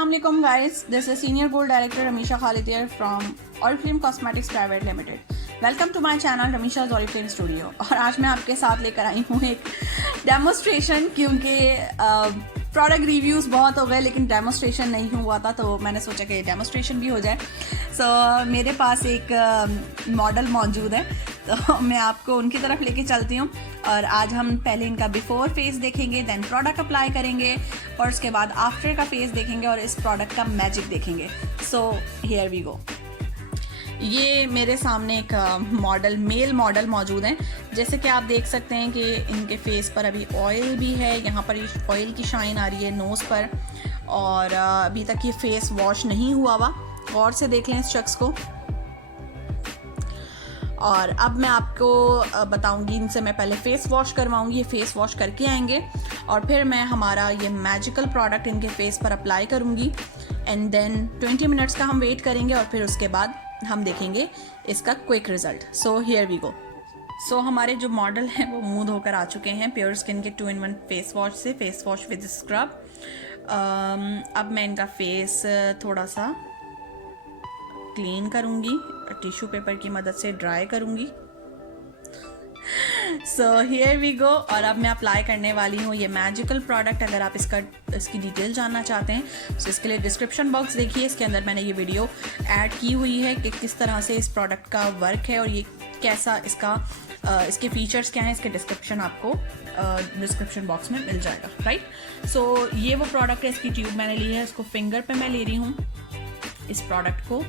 Assalamualaikum guys, this is Senior Gold Director Ramisha Khalid here from Oriflame Cosmetics Private Limited. Welcome to my channel रमीशा's Oriflame studio. और आज मैं आपके साथ लेकर आई हूँ एक डेमोस्ट्रेशन, क्योंकि प्रोडक्ट रिव्यूज़ बहुत हो गए लेकिन डेमोस्ट्रेशन नहीं हुआ था, तो मैंने सोचा कि डेमोस्ट्रेशन भी हो जाए। मेरे पास एक मॉडल मौजूद है, तो मैं आपको उनकी तरफ लेके चलती हूँ। और आज हम पहले इनका बिफोर फेस देखेंगे, देन प्रोडक्ट अप्लाई करेंगे और उसके बाद आफ्टर का फेस देखेंगे और इस प्रोडक्ट का मैजिक देखेंगे। So here we go. ये मेरे सामने एक मेल मॉडल मौजूद हैं। जैसे कि आप देख सकते हैं कि इनके फेस पर अभी ऑयल भी है, यहाँ पर ऑयल की शाइन आ रही है नोज़ पर, और अभी तक ये फेस वॉश नहीं हुआ हुआ। गौर से देख लें इस शख्स को। और अब मैं आपको बताऊंगी, इनसे मैं पहले फेस वॉश करवाऊंगी, ये फेस वॉश करके आएंगे और फिर मैं हमारा ये मैजिकल प्रोडक्ट इनके फेस पर अप्लाई करूंगी। एंड देन 20 मिनट्स का हम वेट करेंगे और फिर उसके बाद हम देखेंगे इसका quick result. So here we go. हमारे जो मॉडल हैं वो मुंह धोकर आ चुके हैं प्योर स्किन के 2-in-1 फेस वॉश से, फेस वॉश विद स्क्रब। अब मैं इनका फेस थोड़ा सा क्लीन करूँगी, टिश्यू पेपर की मदद से ड्राई करूँगी। Here we go. और अब मैं अप्लाई करने वाली हूँ ये मैजिकल प्रोडक्ट। अगर आप इसकी डिटेल जानना चाहते हैं तो इसके लिए डिस्क्रिप्शन बॉक्स देखिए, इसके अंदर मैंने ये वीडियो ऐड की हुई है कि किस तरह से इस प्रोडक्ट का वर्क है और ये कैसा इसके फीचर्स क्या हैं। इसके डिस्क्रिप्शन आपको डिस्क्रिप्शन बॉक्स में मिल जाएगा, राइट। ये वो प्रोडक्ट है, इसकी ट्यूब मैंने ली है, इसको फिंगर पे मैं ले रही हूँ इस प्रोडक्ट को,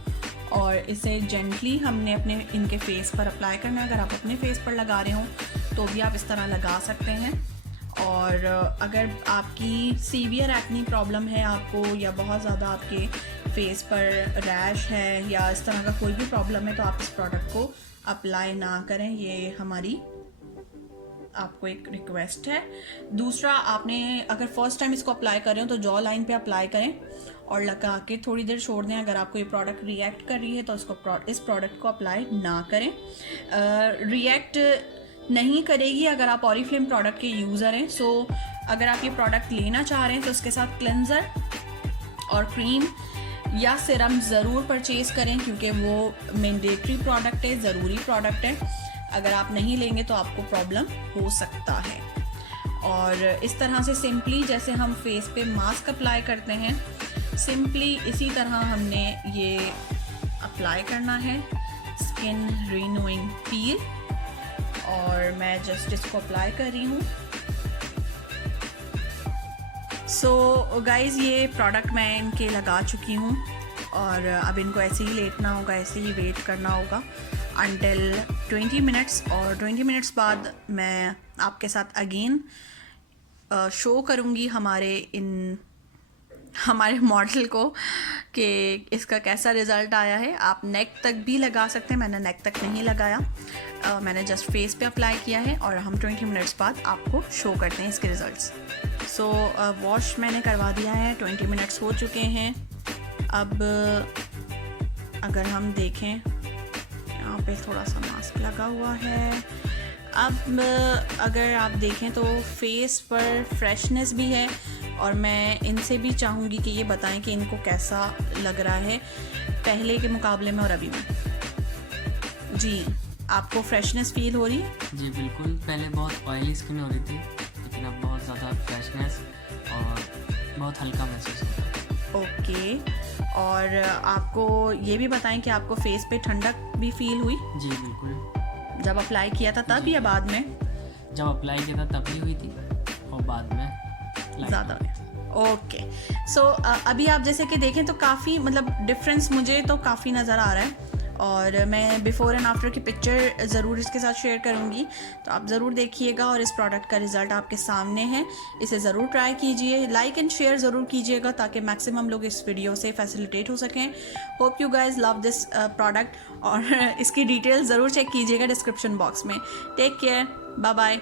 और इसे जेंटली हमने इनके फेस पर अप्लाई करना है। अगर आप अपने फेस पर लगा रहे हो तो भी आप इस तरह लगा सकते हैं। और अगर आपकी सीवियर एक्नी प्रॉब्लम है आपको, या बहुत ज़्यादा आपके फेस पर रैश है या इस तरह का कोई भी प्रॉब्लम है, तो आप इस प्रोडक्ट को अप्लाई ना करें। ये हमारी आपको एक रिक्वेस्ट है। दूसरा, आपने अगर फर्स्ट टाइम इसको अप्लाई कर रहे हो तो जॉ लाइन पे अप्लाई करें और लगा के थोड़ी देर छोड़ दें। अगर आपको ये प्रोडक्ट रिएक्ट कर रही है तो इस प्रोडक्ट को अप्लाई ना करें। रिएक्ट नहीं करेगी अगर आप ऑरिफ्लेम प्रोडक्ट के यूज़र हैं। अगर आप ये प्रोडक्ट लेना चाह रहे हैं तो इसके साथ क्लेंजर और क्रीम या सीरम ज़रूर परचेज़ करें, क्योंकि वो मैंडेटरी प्रोडक्ट है, ज़रूरी प्रोडक्ट है। अगर आप नहीं लेंगे तो आपको प्रॉब्लम हो सकता है। और इस तरह से सिंपली जैसे हम फेस पे मास्क अप्लाई करते हैं, सिंपली इसी तरह हमने ये अप्लाई करना है, स्किन रिन्यूइंग पील। और मैं जस्ट इसको अप्लाई कर रही हूँ। गाइज़, ये प्रोडक्ट मैं इनके लगा चुकी हूँ और अब इनको ऐसे ही लेटना होगा, ऐसे ही वेट करना होगा अंटिल 20 मिनट्स। और 20 मिनट्स बाद मैं आपके साथ अगेन शो करूँगी हमारे मॉडल को कि इसका कैसा रिज़ल्ट आया है। आप नेक तक भी लगा सकते हैं, मैंने नेक तक नहीं लगाया, मैंने जस्ट फेस पे अप्लाई किया है। और हम 20 मिनट्स बाद आपको शो करते हैं इसके रिज़ल्ट्स। वॉश मैंने करवा दिया है, 20 मिनट्स हो चुके हैं। अब अगर हम देखें, यहाँ पे थोड़ा सा मास्क लगा हुआ है। अब अगर आप देखें तो फेस पर फ्रेशनेस भी है, और मैं इनसे भी चाहूँगी कि ये बताएं कि इनको कैसा लग रहा है पहले के मुकाबले में और अभी में। जी, आपको फ्रेशनेस फील हो रही है? जी बिल्कुल, पहले बहुत ऑयली स्किन हो रही थी, लेकिन अब बहुत ज़्यादा फ्रेशनेस और बहुत हल्का महसूस होता है। ओके। और आपको ये भी बताएं कि आपको फेस पे ठंडक भी फील हुई? जी बिल्कुल। जब अप्लाई किया था तब या बाद में? जब अप्लाई किया था तब भी हुई थी और बाद में ज़्यादा। ओके। अभी आप जैसे कि देखें तो काफ़ी डिफरेंस मुझे तो काफ़ी नज़र आ रहा है। और मैं बिफ़ोर एंड आफ्टर की पिक्चर ज़रूर इसके साथ शेयर करूँगी, तो आप ज़रूर देखिएगा। और इस प्रोडक्ट का रिज़ल्ट आपके सामने है, इसे ज़रूर ट्राई कीजिए, लाइक एंड शेयर ज़रूर कीजिएगा ताकि मैक्सिमम लोग इस वीडियो से फैसिलिटेट हो सकें। Hope you guys love this product. और इसकी डिटेल ज़रूर चेक कीजिएगा डिस्क्रिप्शन बॉक्स में। Take care, bye bye.